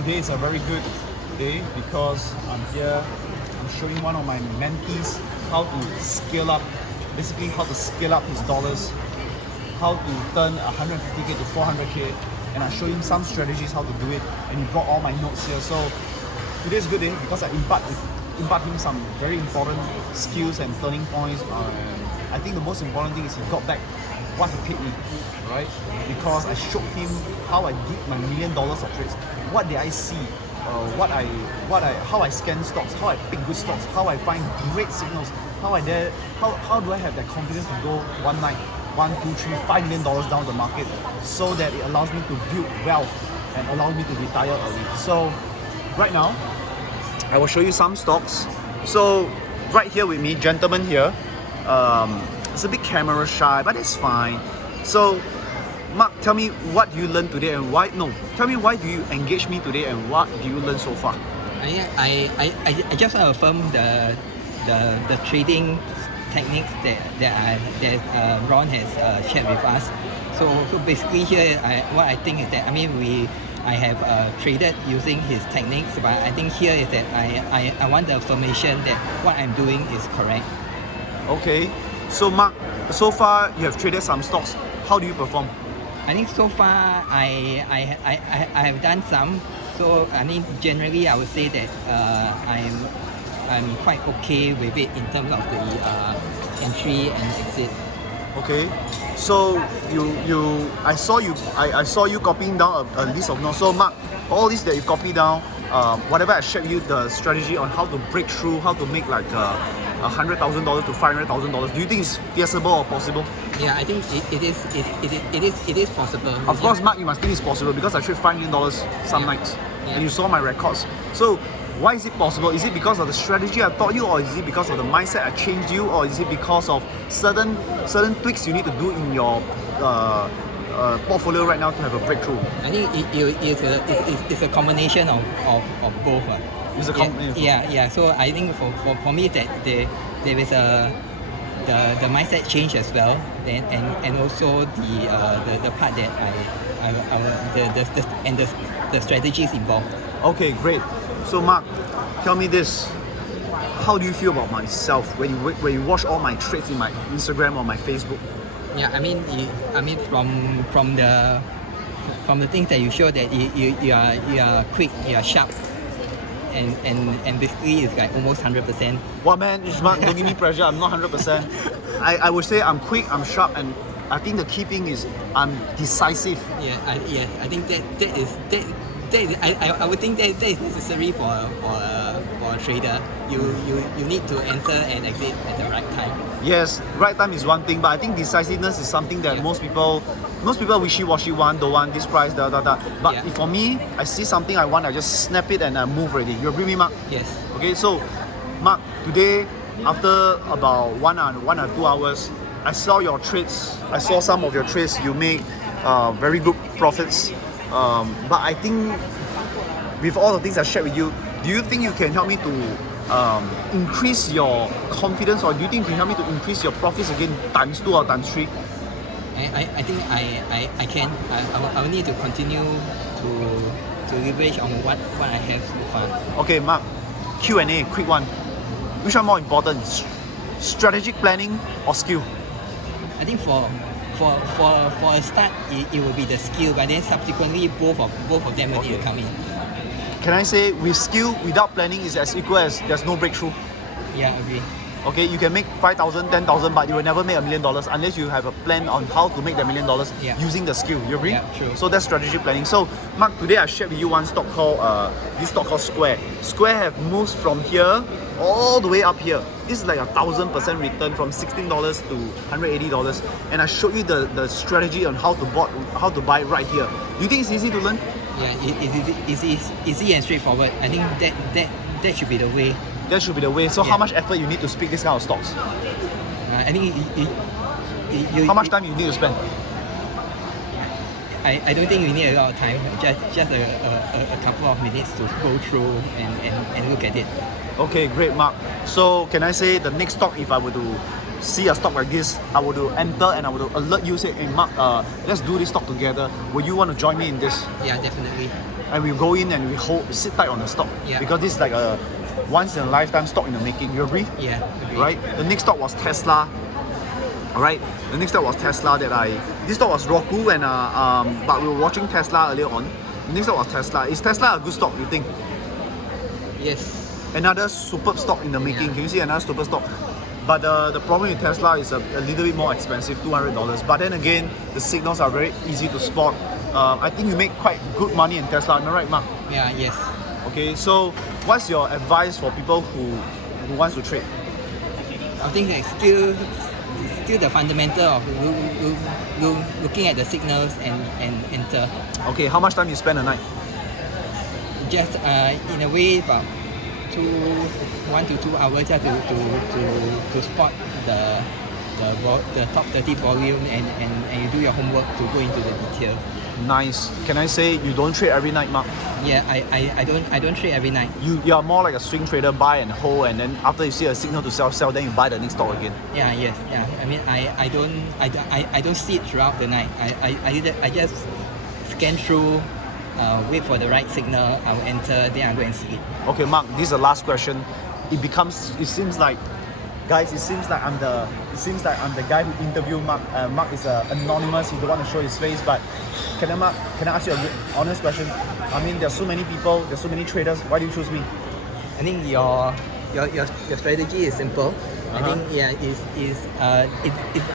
Today is a very good day because I'm here. I'm showing one of my mentees how to scale up, basically how to scale up his dollars, how to turn 150k to 400k, and I show him some strategies how to do it, and he brought all my notes here. So today's a good day because I impart him some very important skills and turning points. I think the most important thing is he got back what he paid me, right? Because I showed him how I did my $1 million of trades. What did I see? How I scan stocks, how I pick good stocks, how I find great signals, how do I have that confidence to go one night, $1, $2, $3, $5 million down the market, so that it allows me to build wealth and allows me to retire early. So right now, I will show you some stocks. So right here with me, gentleman here. It's a bit camera shy, but it's fine. So Mark, tell me what you learned today and why. No, tell me why do you engage me today and what do you learn so far? I just want to affirm the trading techniques that Ron has shared with us. So basically here, what I think is that I have traded using his techniques, but I think here is that I want the affirmation that what I'm doing is correct. Okay, so Mark, so far you have traded some stocks. How do you perform? I think so far I have done some. So generally I would say that I'm quite okay with it in terms of the entry and exit. Okay, so I saw you copying down a list of notes. So Mark, all this that you copy down, whatever I shared you the strategy on how to break through, how to make like $100,000 to $500,000. Do you think it's feasible or possible? Yeah, I think it is possible. Of course, Mark, you must think it's possible because I trade $5 million some nights, and you saw my records. So why is it possible? Is it because of the strategy I taught you, or is it because of the mindset I changed you, or is it because of certain tweaks you need to do in your portfolio right now to have a breakthrough? I think it's a combination of both. It's a combination. Yeah. So I think for me that there is the mindset change as well, and also the part that the strategies involved. Okay, great. So Mark, tell me this: how do you feel about myself when you watch all my trades in my Instagram or my Facebook? Yeah, from the things that you show that you are quick, you are sharp, and basically it's like almost 100%. What man, Mark, don't give me pressure. I'm not 100%. I would say I'm quick, I'm sharp, and I think the key thing is I'm decisive. I think that is I would think that is necessary for a trader. You need to enter and exit at the right time. Yes, right time is one thing, but I think decisiveness is something that most people wishy-washy don't want this price, But for me, I see something I want, I just snap it and I move already. You agree with me, Mark? Yes. Okay, so Mark, today after about 1 or 2 hours, I saw your trades. I saw some of your trades. You make very good profits. But I think with all the things I shared with you, do you think you can help me to increase your confidence, or do you think you can help me to increase your profits again ×2 or ×3? I think I can. I will need to continue to leverage on what I have so far. Okay, Mark, Q&A, quick one. Which one more important? Strategic planning or skill? I think for a start, it will be the skill, but then subsequently both of them will need to come in. Can I say with skill without planning is as equal as there's no breakthrough? Yeah, agree. Okay, you can make 5,000, 10,000, but you will never make $1 million unless you have a plan on how to make that $1 million using the skill. You agree? Yeah, true. So that's strategic planning. So Mark, today I shared with you one stock called this stock called Square. Square have moves from here all the way up here. This is like 1,000% return from $16 to $180, and I showed you the strategy on how to buy right here. Do you think it's easy to learn? Yeah, it's easy and straightforward. I think that should be the way. That should be the way. So how much effort you need to speak this kind of stocks? I think how much time you need to spend? I don't think we need a lot of time. Just a couple of minutes to go through and look at it. Okay, great, Mark. So can I say the next stock, if I were to see a stock like this, I would enter and I would alert you, say, hey Mark, let's do this stock together. Will you want to join me in this? Yeah, definitely. and we go in and we sit tight on the stock because this is like a once in a lifetime stock in the making. You agree? Yeah. Agree. Right. The next stock was Tesla. Alright. The next stock was Tesla this stock was Roku and but we were watching Tesla earlier on. The next stock was Tesla. Is Tesla a good stock? You think? Yes. Another superb stock in the making. Can you see another super stock? But the problem with Tesla is a little bit more expensive, $200. But then again, the signals are very easy to spot. I think you make quite good money in Tesla. Am I right, Mark? Yeah. Yes. Okay. So, what's your advice for people who wants to trade? I think it's still the fundamental of looking at the signals and enter. Okay. How much time you spend a night? Just in a way about 1 to 2 hours just to spot the top 30 volume and you do your homework to go into the detail. Nice. Can I say you don't trade every night, Mark? Yeah, I don't trade every night. You are more like a swing trader, buy and hold, and then after you see a signal to sell, then you buy the next stock again. Yeah, yes, yeah. I mean, I don't see it throughout the night. I just scan through, wait for the right signal. I'll enter, then I'll go and sleep. Okay, Mark. This is the last question. It seems like I'm the guy who interviewed Mark. Mark is anonymous. He don't want to show his face. But can I ask you an honest question? I mean, there's so many people, there's so many traders. Why do you choose me? I think your strategy is simple. I think it's